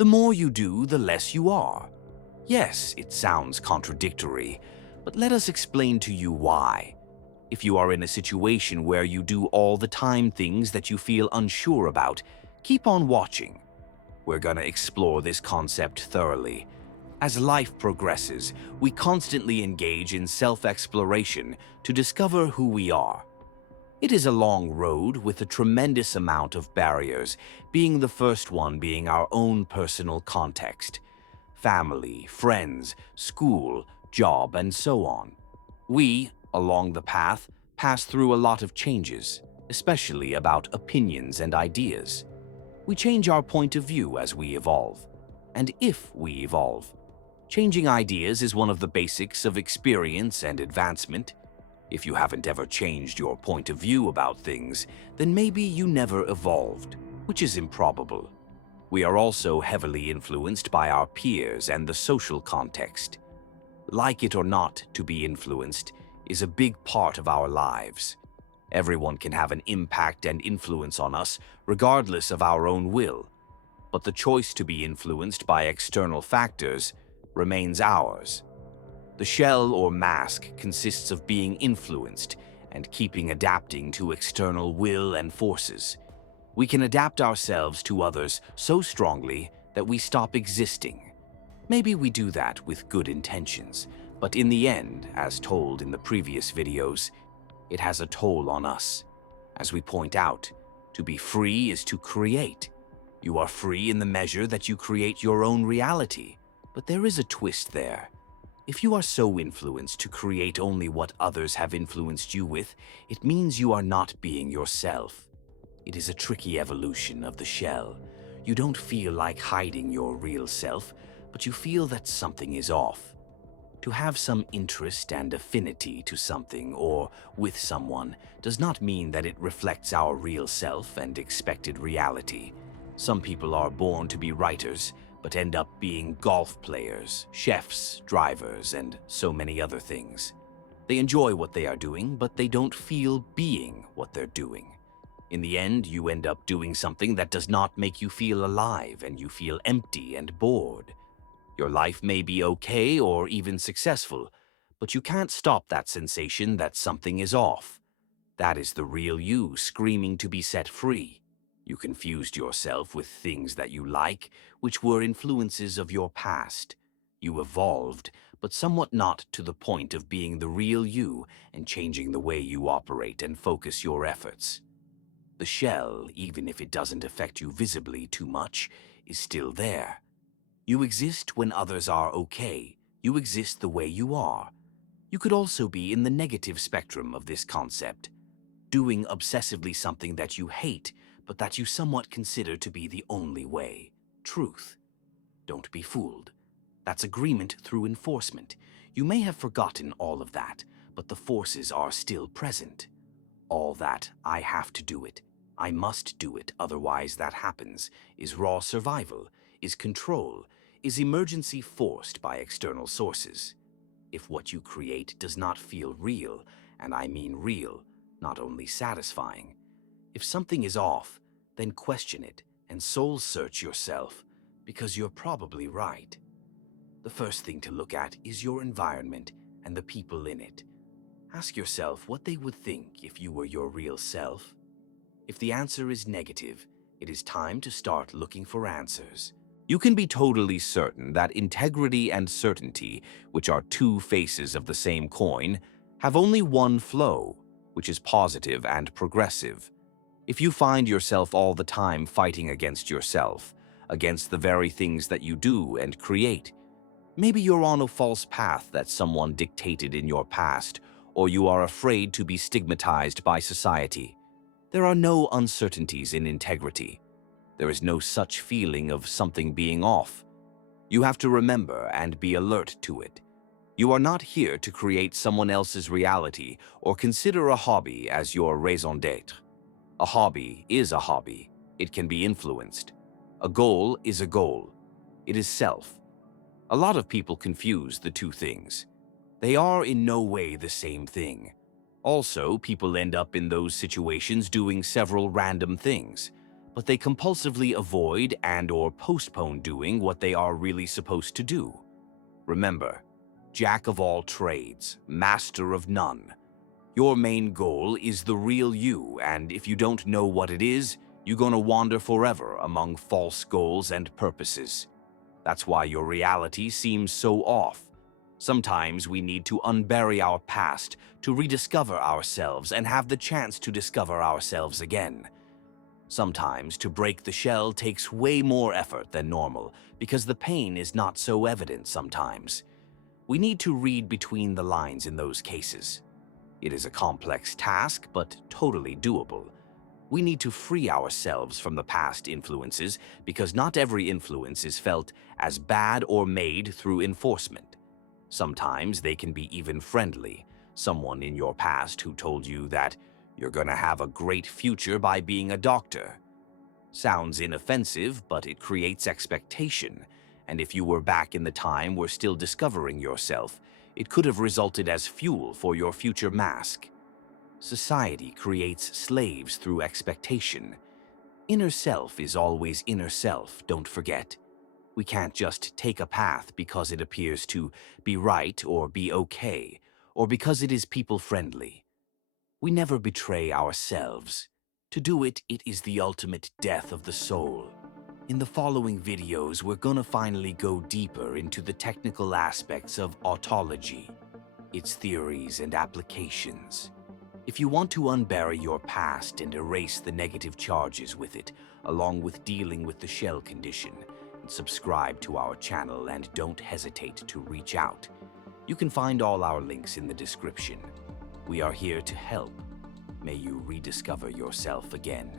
The more you do, the less you are. Yes, it sounds contradictory, but let us explain to you why. If you are in a situation where you do all the time things that you feel unsure about, keep on watching. We're gonna explore this concept thoroughly. As life progresses, we constantly engage in self-exploration to discover who we are. It is a long road with a tremendous amount of barriers, being the first one being our own personal context. Family, friends, school, job, and so on. We, along the path, pass through a lot of changes, especially about opinions and ideas. We change our point of view as we evolve. And if we evolve, changing ideas is one of the basics of experience and advancement. If you haven't ever changed your point of view about things, then maybe you never evolved, which is improbable. We are also heavily influenced by our peers and the social context. Like it or not, to be influenced is a big part of our lives. Everyone can have an impact and influence on us, regardless of our own will. But the choice to be influenced by external factors remains ours. The shell or mask consists of being influenced and keeping adapting to external will and forces. We can adapt ourselves to others so strongly that we stop existing. Maybe we do that with good intentions, but in the end, as told in the previous videos, it has a toll on us. As we point out, to be free is to create. You are free in the measure that you create your own reality, but there is a twist there. If you are so influenced to create only what others have influenced you with, it means you are not being yourself. It is a tricky evolution of the shell. You don't feel like hiding your real self, but you feel that something is off. To have some interest and affinity to something or with someone does not mean that it reflects our real self and expected reality. Some people are born to be writers, but end up being golf players, chefs, drivers, and so many other things. They enjoy what they are doing, but they don't feel being what they're doing. In the end, you end up doing something that does not make you feel alive, and you feel empty and bored. Your life may be okay or even successful, but you can't stop that sensation that something is off. That is the real you screaming to be set free. You confused yourself with things that you like, which were influences of your past. You evolved, but somewhat not to the point of being the real you and changing the way you operate and focus your efforts. The shell, even if it doesn't affect you visibly too much, is still there. You exist when others are okay. You exist the way you are. You could also be in the negative spectrum of this concept, doing obsessively something that you hate, but that you somewhat consider to be the only way, truth. Don't be fooled. That's agreement through enforcement. You may have forgotten all of that, but the forces are still present. All that, I have to do it, I must do it, otherwise that happens, is raw survival, is control, is emergency forced by external sources. If what you create does not feel real, and I mean real, not only satisfying, if something is off, then question it and soul search yourself, because you're probably right. The first thing to look at is your environment and the people in it. Ask yourself what they would think if you were your real self. If the answer is negative, it is time to start looking for answers. You can be totally certain that integrity and certainty, which are two faces of the same coin, have only one flow, which is positive and progressive. If you find yourself all the time fighting against yourself, against the very things that you do and create, maybe you're on a false path that someone dictated in your past, or you are afraid to be stigmatized by society. There are no uncertainties in integrity. There is no such feeling of something being off. You have to remember and be alert to it. You are not here to create someone else's reality or consider a hobby as your raison d'être. A hobby is a hobby. It can be influenced. A goal is a goal. It is self. A lot of people confuse the two things. They are in no way the same thing. Also, people end up in those situations doing several random things, but they compulsively avoid and/or postpone doing what they are really supposed to do. Remember, jack of all trades, master of none. Your main goal is the real you, and if you don't know what it is, you're gonna wander forever among false goals and purposes. That's why your reality seems so off. Sometimes we need to unbury our past to rediscover ourselves and have the chance to discover ourselves again. Sometimes to break the shell takes way more effort than normal because the pain is not so evident sometimes. We need to read between the lines in those cases. It is a complex task, but totally doable. We need to free ourselves from the past influences because not every influence is felt as bad or made through enforcement. Sometimes they can be even friendly. Someone in your past who told you that you're gonna have a great future by being a doctor. Sounds inoffensive, but it creates expectation. And if you were back in the time were still discovering yourself, it could have resulted as fuel for your future mask. Society creates slaves through expectation. Inner self is always inner self, don't forget. We can't just take a path because it appears to be right or be okay, or because it is people-friendly. We never betray ourselves. To do it, it is the ultimate death of the soul. In the following videos, we're gonna finally go deeper into the technical aspects of autology, its theories and applications. If you want to unbury your past and erase the negative charges with it, along with dealing with the shell condition, subscribe to our channel and don't hesitate to reach out. You can find all our links in the description. We are here to help. May you rediscover yourself again.